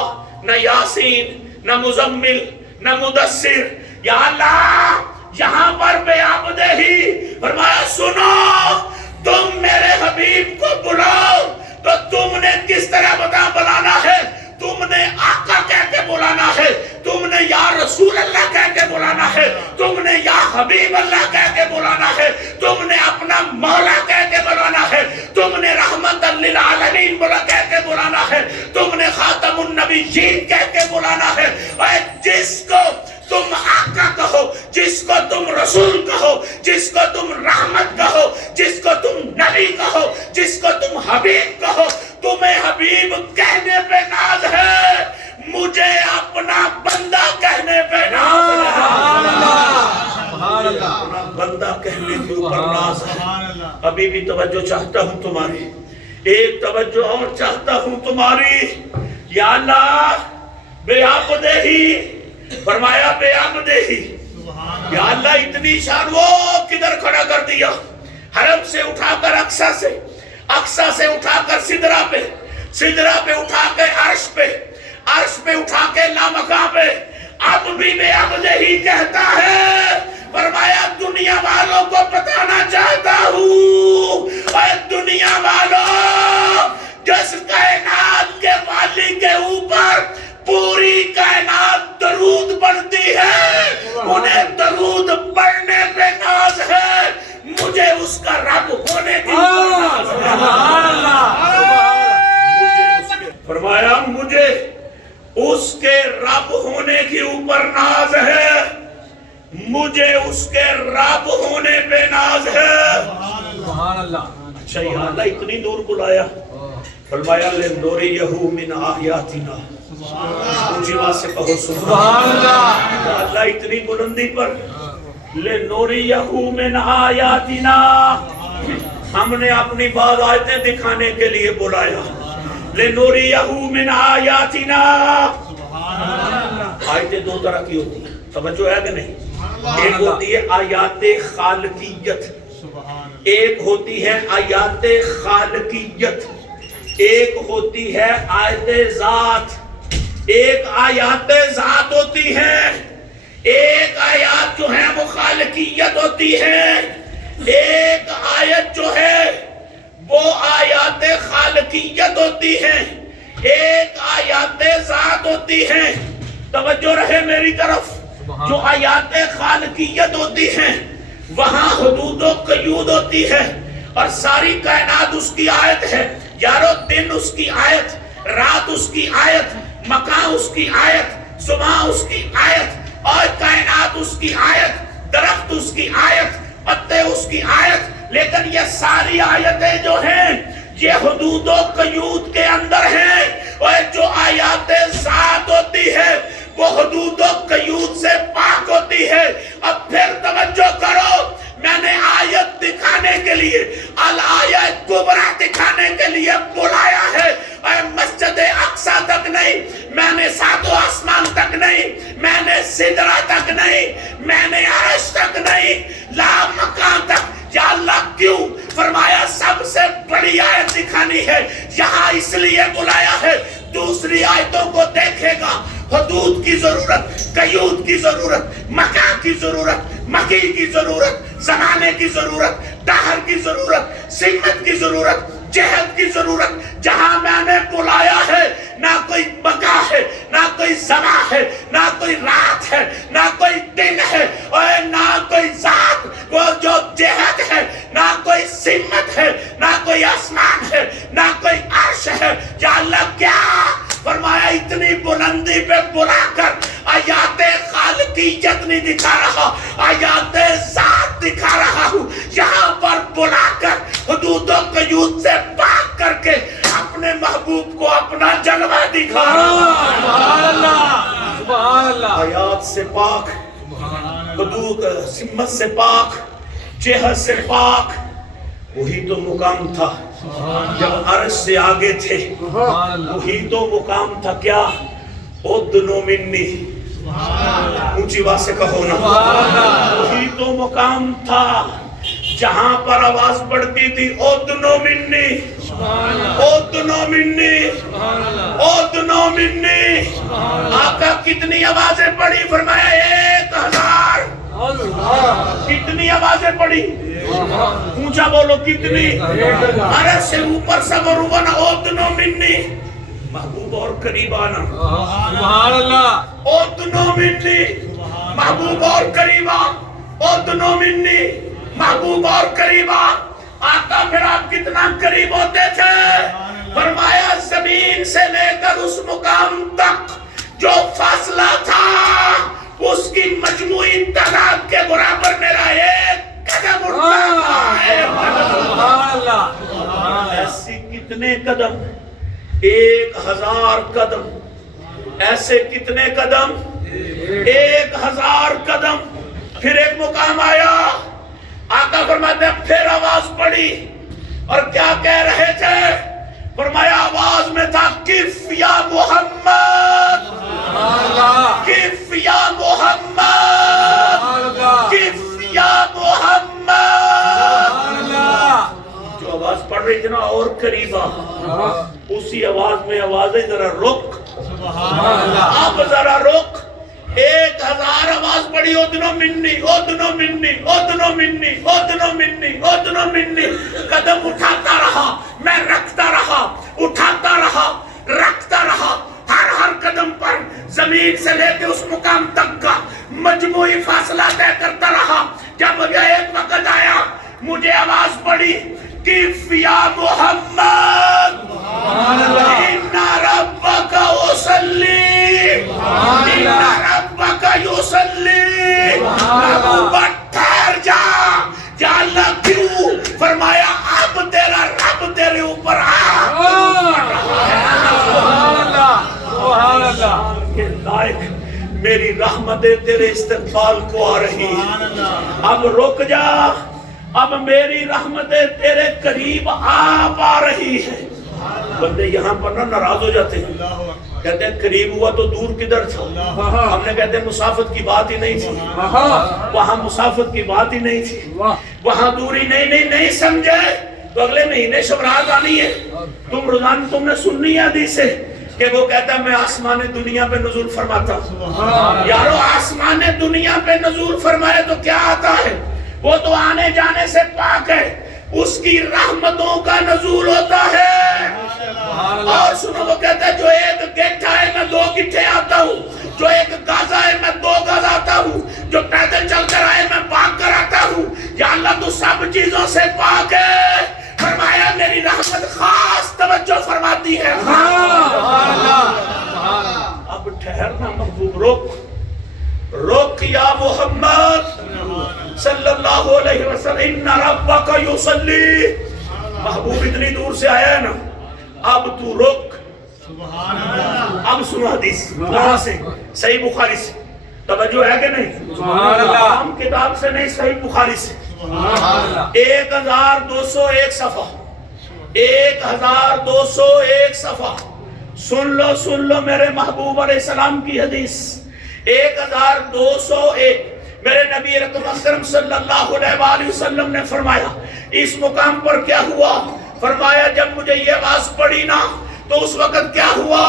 نہ یاسین، نہ مزمل، نہ مدثر۔ یا اللہ یہاں پر بے عبدہ ہی، فرمایا سنو، تم میرے حبیب کو بلاؤ تو تم نے کس طرح بلانا ہے؟ تم نے آقا کہہ کے بلانا ہے، تم نے یا رسول اللہ کہہ کے بلانا ہے، تم نے یا حبیب اللہ کہہ کے بلانا ہے، تم نے اپنا مولا کہہ کے بلانا ہے، تم نے رحمت للعالمین کہہ کے بلانا ہے، تم نے خاتم النبیین کہہ کے بلانا ہے۔ اور جس کو تم آقا کہو، جس کو تم رسول کہو، جس کو تم رحمت کہو، جس کو تم نبی کہو، جس کو تم حبیب کہو، تمہیں حبیب کہنے پہ ناز ہے، مجھے اپنا بندہ کہنے پہ ناز ہے۔ اپنا بندہ کہنے کے اوپر ناز ہے۔ ابھی بھی توجہ چاہتا ہوں تمہاری، ایک توجہ اور چاہتا ہوں تمہاری۔ یا اللہ بے عبدہ ہی، فرمایا بے عبدہ ہی۔ یا اللہ اتنی شان، وہ کدھر کھڑا کر دیا؟ حرم سے اٹھا کر اقصیٰ سے اٹھا کر سدرہ پہ اٹھا کے عرش پہ اٹھا کے لامکاں پہ، اب بھی بے عبدہ ہی کہتا ہے۔ فرمایا دنیا والوں کو بتانا چاہتا ہوں، اے دنیا والوں، جس کائنات کے والی کے اوپر پوری کائنات درود پڑھتی ہے، انہیں درود پڑھنے پہ ناز ہے، مجھے اس کا رب ہونے کی ناز ہے۔ فرمایا مجھے اس کے رب ہونے کے اوپر ناز ہے، مجھے اس کے رب ہونے پہ ناز ہے۔ سبحان اللہ، اچھا یا اللہ اتنی دور بلایا، فرمایا لِنُرِيَهُ مِنْ آیَاتِنَا، اونچی بات سے کہو سبحان اللہ۔ یا اللہ اتنی بلندی پر، لِنُرِيَهُ مِنْ آیَاتِنَا، ہم نے اپنی بعض آیتیں دکھانے کے لیے بلایا۔ لِنُرِيَهُ مِنْ آیَاتِنَا، آیتیں دو طرح کی ہوتی ہیں، توجہ ہے کہ نہیں؟ ایک ہوتی ہے آیات خالقیت، ایک ہوتی ہے آیات خالقیت، ایک ہوتی ہے آیت ذات۔ ایک آیات ذات ہوتی ہے، ایک آیات جو ہے وہ خالقیت ہوتی ہے، ایک آیت جو ہے وہ آیات خالقیت ہوتی ہے، ایک آیات ذات ہوتی ہے۔ توجہ رہے میری طرف، جو آیات خالقیت ہوتی ہیں وہاں حدود و قیود ہوتی ہے، اور ساری کائنات اس کی آیت ہے۔ یارو دن اس کی آیت، رات اس کی آیت، مکان اس کی آیت، صبح اس کی آیت، اور کائنات اس کی آیت، درخت اس کی آیت، پتے اس کی آیت، لیکن یہ ساری آیتیں جو ہیں یہ حدود و قیود کے اندر ہیں، اور جو آیات ذات ہوتی ہے وہ حدود و قیود سے پاک ہوتی ہے۔ اب پھر توجہ کرو، میں نے آیت دکھانے کے لیے، الآیہ کبریٰ دکھانے کے لیے بلایا ہے، اے مسجد اقصی تک نہیں، میں نے ساتوں آسمان تک نہیں، میں نے سدرہ تک نہیں، میں نے عرش تک نہیں، لا مکان تک۔ یا اللہ کیوں؟ فرمایا سب سے بڑی آیت دکھانی ہے، یہاں اس لیے بلایا ہے، دوسری آیتوں کو دیکھے گا، حدود کی ضرورت، قیود کی ضرورت، مکان کی ضرورت، مکی کی ضرورت، زمانے کی ضرورت، دہر کی ضرورت، سمت کی ضرورت، جہد کی ضرورت۔ جہاں میں نے بلایا ہے نہ کوئی مکان ہے، نہ کوئی زمان ہے، نہ کوئی رات ہے، نہ کوئی دن ہے، اور نہ کوئی ذات وہ جو جہد ہے، نہ کوئی سمت ہے، نہ کوئی آسمان ہے، نہ کوئی عرش ہے۔ یا اللہ کیا فرمایا؟ اتنی بلندی پہ بلا کر آیات خالقیت نہیں دکھا رہا، آیات ذات دکھا رہا ہوں، یہاں پر بلا کر حدود و قیود سے پاک کر کے اپنے محبوب کو اپنا جلوہ دکھا رہا۔ سبحان اللہ، سبحان اللہ، آیات سے پاک، حدود سمت سے پاک، جہد سے پاک، وہی تو مقام تھا جب عرش سے آگے تھے، سبحان اللہ، وہی تو مقام تھا کیا؟ ادنو منی، اونچی بات سے کہو نا، وہی تو مقام تھا جہاں پر آواز پڑتی تھی ادنو منی، ادنو منی، ادنو منی۔ آقا کتنی آوازیں پڑی؟ فرمایا 1000۔ کتنی آوازیں پڑی؟ اونچا بولو کتنی؟ عرش سے اوپر سب رونا ادنو منی، محبوب اور قریب آنا، سبحان اللہ، ادنو منی، محبوب اور قریب آ، ادنو منی، محبوب اور قریب آ۔ آقا پھر آپ کتنا قریب ہوتے تھے؟ فرمایا زمین سے لے کر اس مقام تک جو فاصلہ تھا اس کی مجموعی تعداد کے برابر میرا ایک قدم اٹھتا تھا۔ سبحان اللہ، ایسی کتنے قدم؟ 1000 قدم۔ ایسے کتنے قدم؟ 1000 قدم۔ پھر ایک مقام آیا، آقا فرماتے ہیں پھر آواز پڑی، اور کیا کہہ رہے تھے؟ فرمایا آواز میں تھا کف یا محمد، کف یا محمد، کف یا محمد۔ جو آواز پڑھ رہی تھی نا اور قریب آ، اسی آواز میں آوازیں ذرا رک، اب ذرا رک۔ 1000 آواز پڑی، ادنو منی، ادنو منی، ادنو منی، ادنو منی، ادنو منی۔ قدم اٹھاتا رہا، میں رکھتا رہا، اٹھاتا رہا، رکھتا رہا، ہر قدم پر زمین سے لے کے اس مقام تک کا مجموعی فاصلہ طے کرتا رہا۔ جب ایک وقت آیا مجھے آواز پڑی کف یا محمد، ان ربک یصلی، ان ربک یصلی۔ محبوبہ ٹھہر جا۔ یا اللہ کیوں؟ فرمایا اب تیرا رب تیرے اوپر کے لائق میری رحمتیں تیرے استقبال کو آ رہی ہیں۔ اب رک جا، اب میری رحمتیں تیرے قریب آپ آ رہی ہیں۔ بندے یہاں پر نہ ناراض ہو جاتے ہیں، کہتے ہیں قریب ہوا تو دور کدھر تھا؟ ہم نے کہتے ہیں مسافت کی بات ہی نہیں تھی، وہاں مسافت کی بات ہی نہیں تھی، وہاں دوری نہیں سمجھے تو اگلے مہینے شبرات آنی ہے۔ تم روزانہ تم نے سننی ہے حدیث سے کہ وہ کہتا ہے میں آسمان دنیا پہ نزول فرماتا ہوں۔ یارو آسمان دنیا پہ نزول فرمائے تو کیا آتا ہے؟ وہ تو آنے جانے سے پاک ہے، اس کی رحمتوں کا نزول ہوتا ہے۔ اور سنو وہ کہتا ہے جو ایک گٹھا ہے میں 2 گٹھے آتا ہوں، جو ایک گازہ ہے میں 2 گاز آتا ہوں، جو پیدل چل کر آئے میں بھاگ کر آتا ہوں۔ یا اللہ تو سب چیزوں سے پاک ہے۔ فرمایا میری رحمت خاص توجہ فرماتی ہے۔ اب ٹھہرنا محبوب، رک یا محمد صلی اللہ علیہ وسلم۔ ان ربک یصلی. محبوب اتنی دور سے آیا ہے نا, اب تو رک. اب سنو حدیث کہاں سے؟ صحیح بخاری سے. توجہ ہے کہ نہیں؟ سبحان اللہ. عام کتاب سے نہیں, صحیح بخاری سے. سبحان اللہ. 1201 صفحہ, 1201 صفحہ. سن لو میرے محبوب علیہ السلام کی حدیث. 1201. میرے نبی اکرم صلی اللہ علیہ وآلہ وسلم نے فرمایا, اس مقام پر کیا ہوا؟ فرمایا جب مجھے یہ آواز پڑی نا تو اس وقت کیا ہوا؟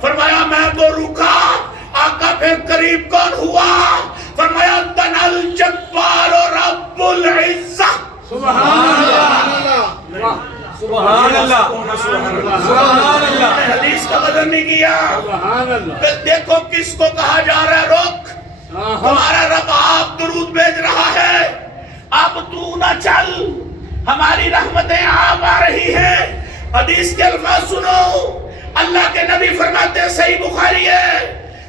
فرمایا میں تو رکا. آقا پھر قریب کون ہوا؟ فرمایا دنا الجبار رب العزہ. سبحان اللہ. سبحان اللہ. سبحان اللہ. میں حدیث کا قدر نہیں کیا. سبحان اللہ. دیکھو کس کو کہا جا رہا ہے رک. تمہارا رب آپ درود بھیج رہا ہے, اب تو نہ چل, ہماری رحمتیں آپ آ رہی ہیں. حدیث کے الفاظ سنو. اللہ کے نبی فرماتے ہیں, صحیح بخاری ہے,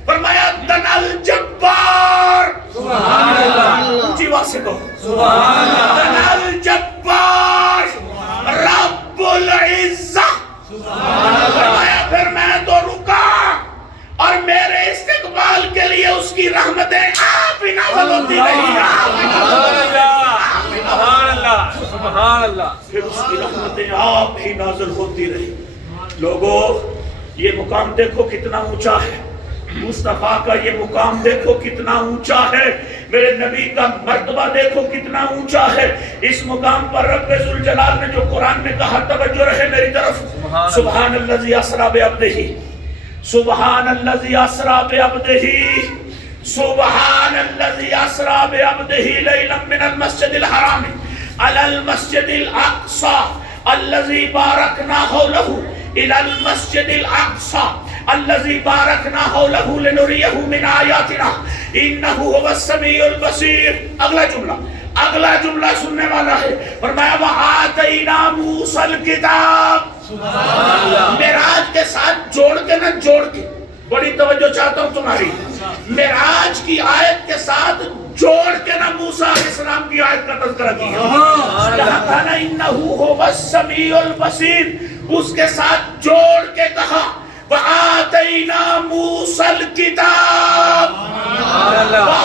فرمایا دنا الجبار. سبحان اللہ. اونچی آواز سے کہو سبحان اللہ. دنا الجبار رب العزہ. فرمایا پھر میں تو رکا اور میرے استقبال کے لیے اس کی رحمتیں آپ ہی نازل ہوتی رہی. سبحان اللہ. سبحان اللہ. سبحان اللہ. پھر اس کی رحمتیں آپ ہی نازل ہوتی رہی. لوگوں یہ مقام دیکھو کتنا اونچا ہے. مصطفیٰ کا یہ مقام دیکھو کتنا اونچا ہے. میرے نبی کا مرتبہ دیکھو کتنا اونچا ہے. اس مقام پر رب ذوالجلال نے جو قرآن میں کہا, توجہ رہے میری طرف. سبحان الذی اسری بعبدہ, سبحان الذی اسری بعبدہ, سبحان الذی اسری بعبدہ لیلا من المسجد الحرام الی المسجد الاقصی الذی بارکنا حولہ الی المسجد الاقصی الذی بارکنا حولہ لنریہ من آیاتنا انہ هو السمیع البصیر. اگلا جملہ سننے والا ہے. فرمایا وآتینا موسیٰ الکتاب. معراج کے ساتھ جوڑ کے بڑی توجہ چاہتا ہوں تمہاری. معراج کی آیت کے ساتھ جوڑ کے نا موسیٰ علیہ السلام کی آیت کا تذکرہ کیا. کہا تھا نا انہ هو السمیع البصیر, اس کے ساتھ جوڑ کے کہا وآتینا موسیٰ الکتاب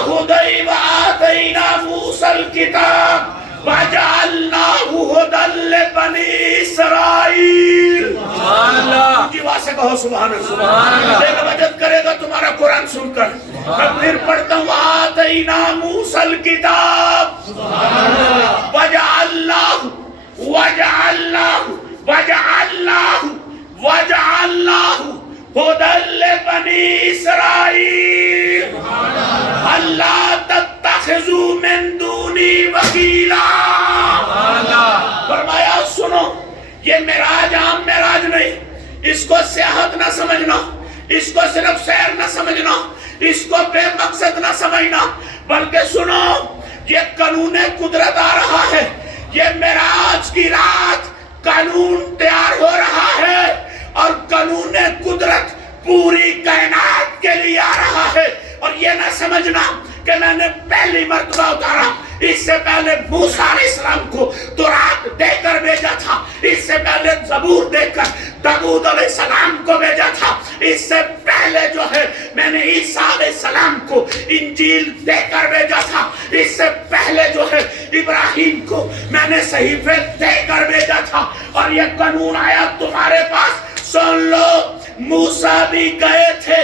وہدی وآتینا موسیٰ الکتاب وجعلناہ ہدی لبنی اسرائیل. سبحان اللہ. جی وہاں سے کہو سبحان اللہ. سبحان اللہ. دیکھ وجد کرے گا تمہارا قرآن سن کر. اب پھر پڑھتا ہوں وآتینا موسیٰ الکتاب وجعلناہ ہدی لبنی اسرائیل اللہ تتخذوا من دونی وکیلا. فرمایا سنو, یہ معراج عام معراج نہیں, اس کو سیاحت نہ سمجھنا, اس کو صرف سیر نہ سمجھنا, اس کو بے مقصد نہ سمجھنا, بلکہ سنو یہ قانون قدرت آ رہا ہے. یہ معراج کی رات قانون تیار ہو رہا ہے اور قانون قدرت پوری کائنات کے لیے آ رہا ہے. اور یہ نہ سمجھنا کہ میں نے پہلی مرتبہ اتارا, اس سے پہلے موسیٰ علیہ السلام کو تورات دے کر بھیجا تھا, اس سے پہلے زبور دے کر داؤد علیہ السلام کو بھیجا تھا, اس سے پہلے جو ہے میں نے عیسیٰ علیہ السلام کو انجیل دے کر بھیجا تھا, اس سے پہلے جو ہے ابراہیم کو میں نے صحیفے دے کر بھیجا تھا. اور یہ قانون آیا تمہارے پاس. سن لو, موسیٰ بھی گئے تھے,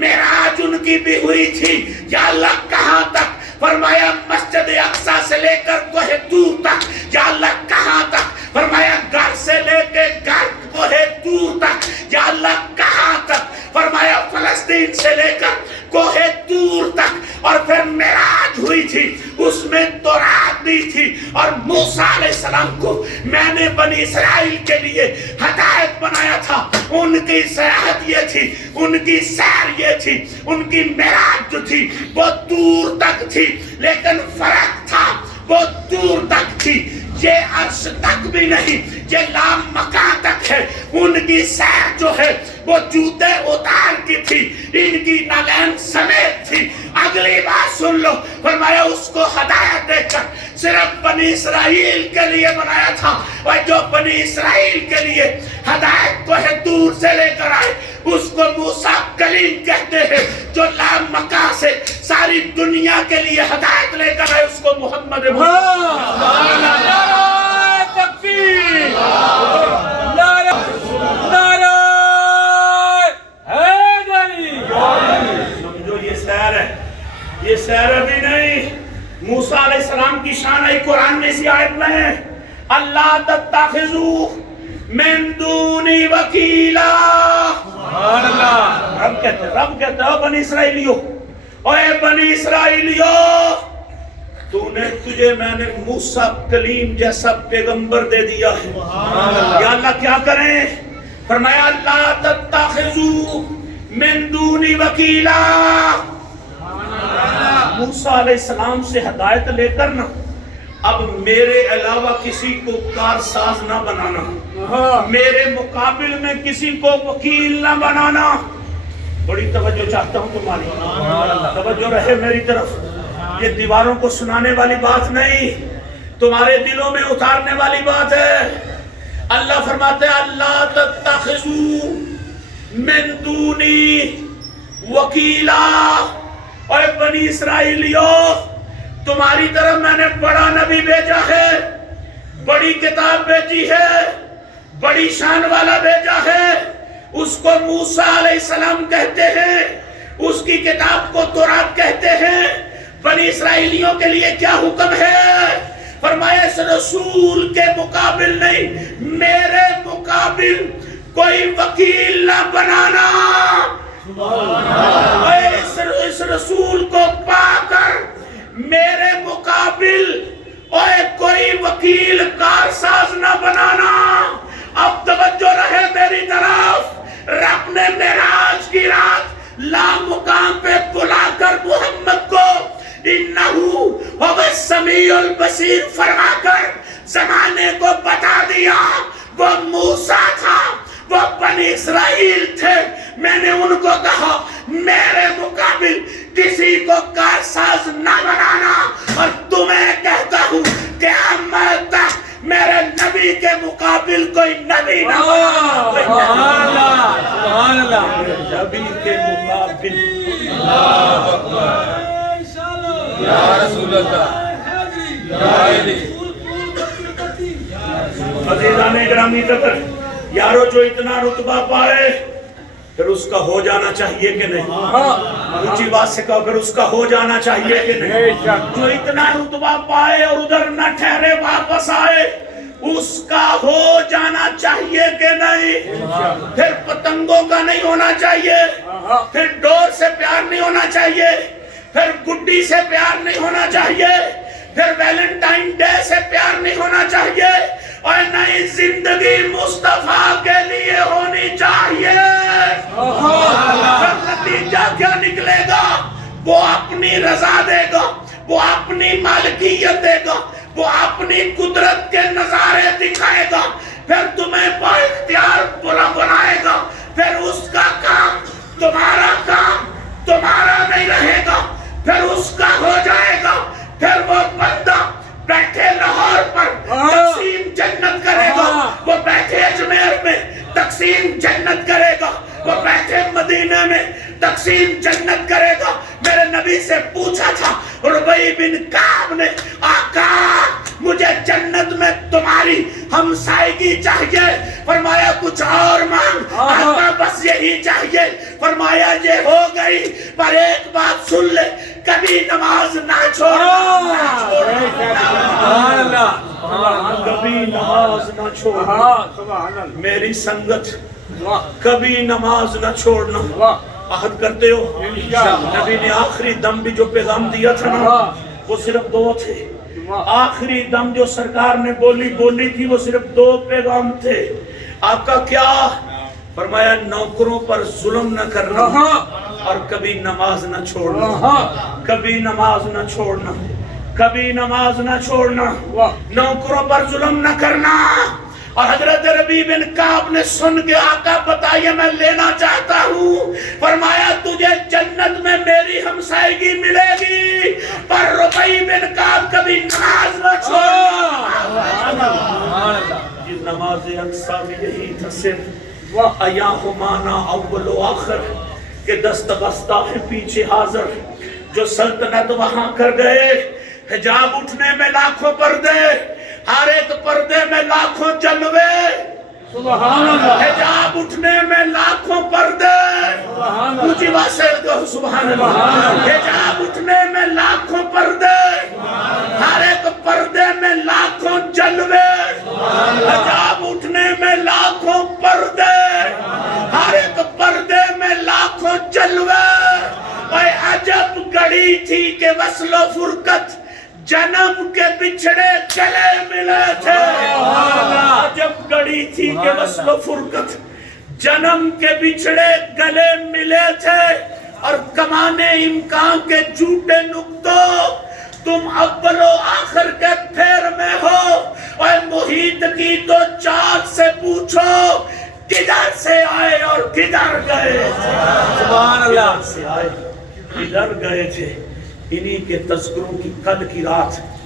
معراج ان کی بھی ہوئی تھی. یا اللہ کہاں تک؟ فرمایا مسجد اقصی سے لے کر کوہ طور تک. یا اللہ کہاں تک؟ فرمایا گھر سے لے کے گھر کوہ طور تک. یا اللہ کہاں تک؟ فرمایا فلسطین سے لے کر کوہ طور تک. اور پھر معراج ہوئی تھی, اس میں تورات دی تھی. اور موسیٰ علیہ السلام کو میں نے بنی اسرائیل کے لیے ہدایت بنایا تھا. ان کی سیاحت یہ تھی, ان کی سیر یہ تھی, ان کی معراج جو تھی وہ دور تک تھی, لیکن فرق تھا, وہ دور تک تھی. یہ عرش تک بھی نہیں، یہ لام مکان تک ہے۔ ان کی سیر جو ہے وہ جوتے اتار کی تھی، ان کی نالین سمیت تھی۔ اگلی بات سن لو، فرمایا اس کو ہدایت دے کر صرف بنی اسرائیل کے لیے بنایا تھا، اور جو بنی اسرائیل کے لیے ہدایت کو ہے دور سے لے کر آئے اس کو موسیٰ کلیم کہتے ہیں۔ جو لام مکان سے ساری دنیا کے لیے ہدایت لے کر آئے اس کو محمد سمجھو یہ سیر ہے، یہ سیر ابھی نہیں۔ موسیٰ علیہ السلام کی شان آئی قرآن میں اسی آیت میں ہے، اللہ تتخذوا من دونی وکیلا۔ رب کہتے ہیں بنی اسرائیلیوں، اے بنی اسرائیلیوں، تجھے میں نے موسیٰ کلیم جیسا پیغمبر دے دیا ہے۔ یا اللہ کیا کریں؟ فرمایا اللہ تتخذوا من دونی وکیلا۔ موسیٰ علیہ السلام سے ہدایت لے کر نا اب میرے علاوہ کسی کو کارساز نہ بنانا، میرے مقابل میں کسی کو وکیل نہ بنانا۔ بڑی توجہ چاہتا ہوں تمہاری، توجہ رہے میری طرف۔ یہ دیواروں کو سنانے والی بات نہیں، تمہارے دلوں میں اتارنے والی بات ہے۔ اللہ فرماتے ہیں اللہ تتخذوا من دونی وکیلا۔ اور بنی اسرائیلیوں، تمہاری طرف میں نے بڑا نبی بھیجا ہے، بڑی کتاب بھیجی ہے، بڑی شان والا بھیجا ہے۔ اس کو موسیٰ علیہ السلام کہتے ہیں، اس کی کتاب کو تورات کہتے ہیں۔ بنی اسرائیلیوں کے لیے کیا حکم ہے؟ فرمایا اس رسول کے مقابل نہیں، میرے مقابل کوئی وکیل نہ بنانا۔ اس رسول کو پا کر میرے مقابل کوئی وکیل کارساز نہ بنانا۔ اب توجہ رہے میری طرف۔ رب نے معراج کی رات لامقام پہ بلا کر محمد کو انہو هو السمیع البصیر فرما کر زمانے کو بتا دیا۔ وہ موسیٰ تھا، وہ بنی اسرائیل تھے۔ میں نے ان کو کہا میرے مقابل کسی کو کارساز نہ بنانا، اور تمہیں کہتا ہوں کہ قیامت تک میرے نبی کے مقابل کوئی نبی نہ بنانا۔ سبحان اللہ، سبحان اللہ، نبی کے مقابل یا رسول اللہ، یا علی۔ عزیزان گرامی قدر، یارو جو اتنا رتبہ پائے پھر اس کا ہو جانا چاہیے کہ نہیں؟ اونچی بات سے کہو، پھر اس کا ہو جانا چاہیے کہ نہیں؟ جو اتنا رتبہ پائے اور ادھر نہ ٹھہرے واپس آئے، اس کا ہو جانا چاہیے کہ نہیں؟ پھر پتنگوں کا نہیں ہونا چاہیے، پھر ڈور سے پیار نہیں ہونا چاہیے، پھر گڈی سے پیار نہیں ہونا چاہیے، پھر ویلنٹائن ڈے سے پیار نہیں ہونا چاہیے، اور نئی زندگی مصطفیٰ کے لیے ہونی چاہیے۔ نتیجہ کیا نکلے گا؟ وہ اپنی رضا دے گا، وہ اپنی مالکیت دے گا، وہ اپنی قدرت کے نظارے دکھائے گا، پھر تمہیں با اختیار بنائے گا۔ پھر اس کا کام تمہارا کام تمہارا نہیں رہے گا، پھر اس کا ہو جائے گا۔ پھر وہ بندہ بیٹھے لاہور پر تقسیم جنت کرے گا، وہ بیٹھے اجمیر میں تقسیم جنت کرے گا، وہ بیٹھے مدینہ میں تقسیم جنت کرے گا۔ میرے نبی سے پوچھا تھا ربیع بن کعب نے، آقا مجھے جنت میں تمہاری ہمسائیگی چاہیے۔ فرمایا کچھ اور مانگ؟ آقا بس یہی چاہیے۔ فرمایا یہ ہو گئی، پر ایک بات سن لے، کبھی نماز نہ چھوڑنا، کبھی نماز نہ چھوڑنا، میری سنگت کبھی نماز نہ چھوڑنا۔ عہد کرتے ہو؟ نبی نے آخری دم بھی جو پیغام دیا تھا نا وہ صرف دو تھے۔ آخری دم جو سرکار نے بولی تھی وہ صرف دو پیغام تھے۔ آپ کا کیا؟ فرمایا نوکروں پر ظلم نہ کرنا اور کبھی نماز نہ چھوڑنا، کبھی نماز نہ چھوڑنا۔ کبھی نماز نہ چھوڑنا، نوکروں پر ظلم نہ کرنا۔ اور حضرت ربیع بن کعب نے سن کے آقا بتائیے میں لینا چاہتا ہوں، فرمایا تجھے جنت میں میری ہمسائیگی ملے گی، پر ربیع بن کعب کبھی نماز نہ چھوڑنا۔ یہ نماز اقصیٰ بھی یہی تھا صرف وَأَيَاهُ مَانَا اول و آخر کہ دست بستہ ہے پیچھے حاضر، جو سلطنت وہاں کر گئے، حجاب اٹھنے میں لاکھوں پردے، ہر ایک پردے میں لاکھوں جلوے، سبحان اللہ، حجاب اٹھنے میں لاکھوں پردے، اونچی بات سے کہو سبحان اللہ، حجاب اٹھنے میں لاکھوں پردے، ہر ایک پردے میں لاکھوں جلوے، حجاب اٹھنے میں لاکھوں پردے، ہر ایک پردے میں لاکھوں جلوے۔ اے عجب گڑی تھی کہ وصل و فرقت جنم کے بچھڑے گلے ملے تھے، عجب گڑی تھی کہ وصل و فرقت جنم کے بچھڑے گلے ملے تھے، اور کمانے امکان کے جھوٹے نقطوں تم اول و آخر کے پھیر میں ہو۔ اور محیط کی تو چاند سے پوچھو کدھر سے آئے اور کدھر گئے تھے، سبحان اللہ، کدھر سے آئے کدھر گئے تھے۔ انہی کے تذکروں کی کل کی رات